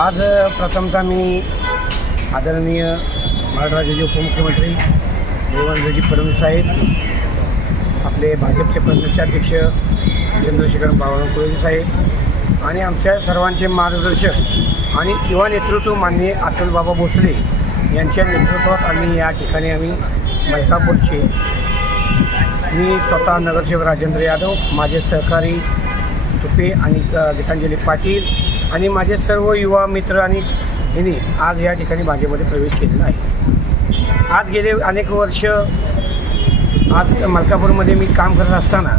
आज प्रथमतः मी आदरणीय महाराष्ट्राचे उपमुख्यमंत्री देवेंद्रजी फडणवीस साहेब आपले भाजपचे प्रदेशाध्यक्ष चंद्रशेखर बावराव साहेब आणि आमच्या सर्वांचे मार्गदर्शक आणि युवा नेतृत्व माननीय अतुलबाबा भोसले यांच्या नेतृत्वात आम्ही या ठिकाणी आम्ही मलकापूरचे मी स्वतः नगरसेवक राजेंद्र यादव माझे सहकारी तुपे आणि गीतांजली पाटील आणि माझे सर्व युवा मित्र आणि हिनी आज या ठिकाणी भाजपमध्ये प्रवेश केलेला आहे आज गेले अनेक वर्ष आज मलकापूरमध्ये मी काम करत असताना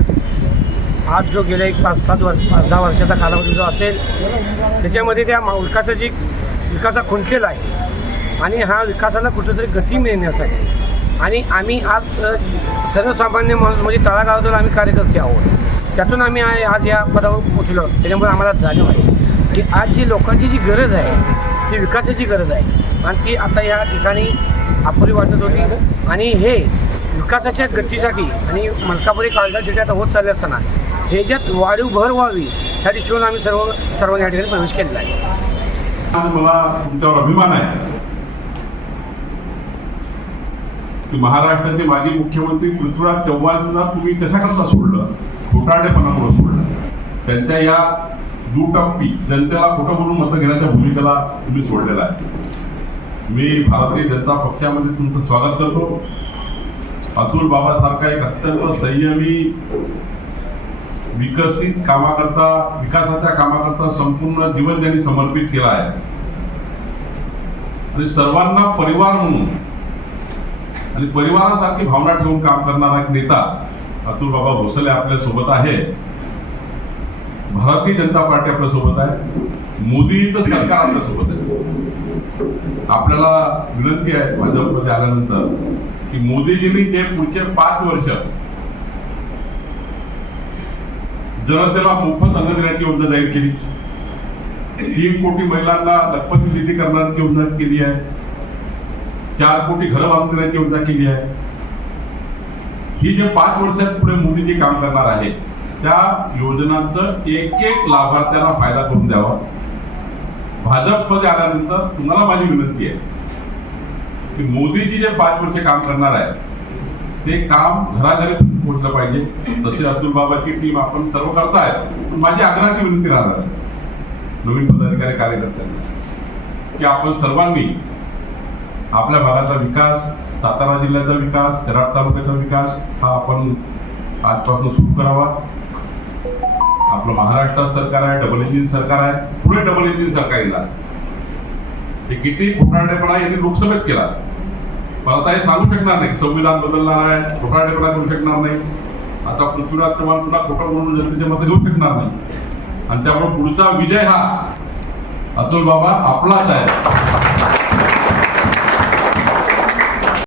आज जो गेल्या एक पाच सात वर्ष पाच दहा वर्षाचा कालावधी जो असेल त्याच्यामध्ये त्या विकासाची विकासा खुंटलेला आहे आणि हा विकासाला कुठेतरी गती मिळण्यासाठी आणि आम्ही आज सर्वसामान्य माणूस म्हणजे तळागावातून आम्ही कार्यकर्ते आहोत त्यातून आम्ही आज या पदावर पोचलो त्याच्यामुळे आम्हाला जाणीव आहे की आज जी लोकांची जी गरज आहे ती विकासाची गरज आहे आणि ती आता या ठिकाणी अपुरी वाटत होती आणि हे विकासाच्या गतीसाठी आणि मलकापुरी काळजा जिल्ह्यात होत चालले असताना ह्याच्यात वाढीव भर व्हावी ह्या दृष्टीने आम्ही सर्व सर्वांनी या ठिकाणी प्रवेश केलेला आहे मला तुमच्यावर अभिमान आहे की महाराष्ट्राचे माजी मुख्यमंत्री पृथ्वीराज चव्हाणांना तुम्ही कशाकरता सोडलं खोटाडेपणामुळे सोडलं त्यांच्या या दुटप्पी जनतेला खोटं म्हणून मत घेण्याच्या भूमिकेला तुम्ही सोडलेला आहे मी भारतीय जनता पक्षामध्ये तुमचं स्वागत करतो अतुल बाबासारखा एक अत्यंत संयमी विकसित कामाकरता विकासाच्या कामाकरता संपूर्ण जीवन त्यांनी समर्पित केला आहे आणि सर्वांना परिवार म्हणून आणि परिवारासारखी भावना ठेवून काम करणारा एक नेता अतुल बाबा भोसले आपल्या सोबत आहे भारतीय जनता पार्टी आपल्या सोबत आहे मोदीचं सरकार आपल्या सोबत आहे आपल्याला विनंती आहे भाजपमध्ये आल्यानंतर की मोदीजींनी जे पुढचे पाच वर्ष जनतेला मोफत अन्न देण्याची योजना जाहीर केली तीन कोटी महिलांना लखपती निधी करण्याची योजना केली आहे चार कोटी घरं बांधून देण्याची योजना केली आहे ही जे पाच वर्षात पुढे मोदीजी काम करणार आहे त्या योजनांचा एक एक लाभार्थ्याला फायदा करून द्यावा भाजपमध्ये आल्यानंतर तुम्हाला माझी विनंती आहे की मोदीजी जे पाच वर्ष काम करणार आहे ते काम घराघरी पोहोचलं पाहिजे तसे अब्दुल बाबाची टीम आपण सर्व करताय माझी आग्रहाची विनंती राहणार नवीन पदाधिकारी कार्यकर्त्यांना की आपण सर्वांनी आपल्या भागाचा विकास सातारा जिल्ह्याचा विकास कराड तालुक्याचा विकास हा आपण आजपासून सुरू करावा आपलं महाराष्ट्र सरकार आहे डबल इंजिन सरकार आहे पुढे डबल इंजिन सरकार येणार हे किती फुटाडेपणा यांनी लोकसभेत केला मला आता हे सांगू शकणार नाही संविधान बदलणार आहे फुटाडेपणा करू शकणार नाही आता पृथ्वीराज चव्हाण पुन्हा खोटं म्हणून जनतेचे मत घेऊ शकणार नाही आणि त्यामुळे पुढचा विजय हा अतुल बाबा आपलाच आहे